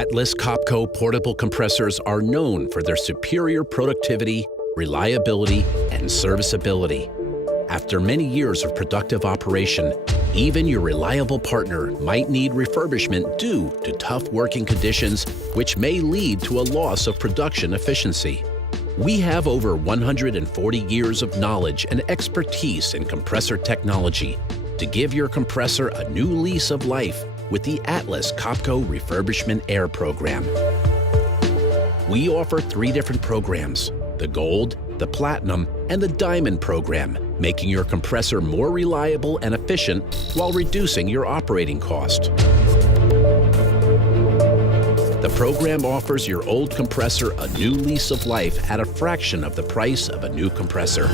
Atlas Copco portable compressors are known for their superior productivity, reliability, and serviceability. After many years of productive operation, even your reliable partner might need refurbishment due to tough working conditions, which may lead to a loss of production efficiency. We have over 140 years of knowledge and expertise in compressor technology to give your compressor a new lease of life with the Atlas Copco Refurbishment Air Program. We offer 3 different programs: the Gold, the Platinum, and the Diamond program, making your compressor more reliable and efficient while reducing your operating cost. The program offers your old compressor a new lease of life at a fraction of the price of a new compressor.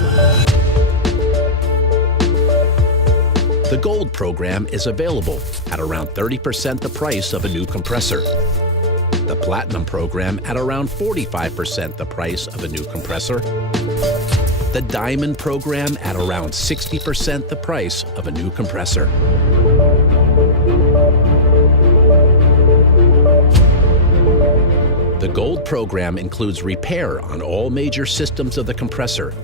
The Gold program is available at around 30% the price of a new compressor. The Platinum program at around 45% the price of a new compressor. The Diamond program at around 60% the price of a new compressor. The Gold program includes repair on all major systems of the compressor,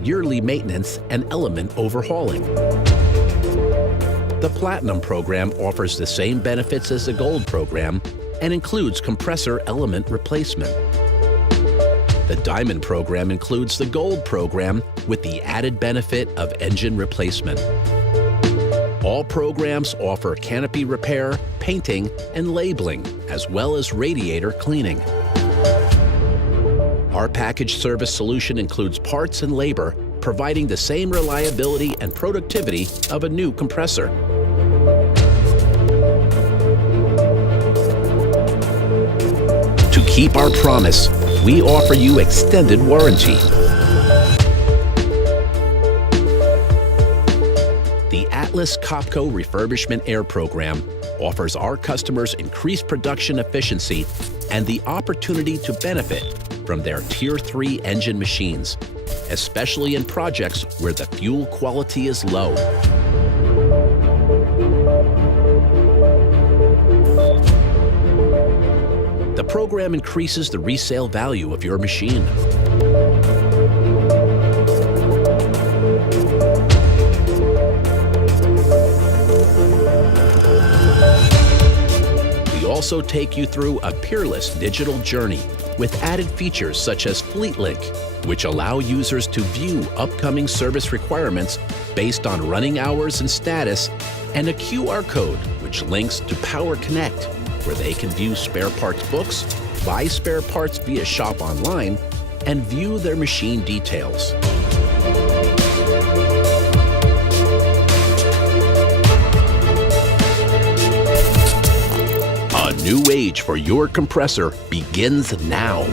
yearly maintenance, and element overhauling. The Platinum program offers the same benefits as the Gold program and includes compressor element replacement. The Diamond program includes the Gold program with the added benefit of engine replacement. All programs offer canopy repair, painting, and labeling, as well as radiator cleaning. Our package service solution includes parts and labor, providing the same reliability and productivity of a new compressor. To keep our promise, we offer you extended warranty. The Atlas Copco Refurbishment Air Program offers our customers increased production efficiency and the opportunity to benefit from their Tier 3 engine machines, especially in projects where the fuel quality is low. The program increases the resale value of your machine. We also take you through a peerless digital journey with added features such as Fleet Link, which allow users to view upcoming service requirements based on running hours and status, and a QR code which links to Power Connect, where they can view spare parts books, buy spare parts via Shop Online, and view their machine details. A new age for your compressor begins now.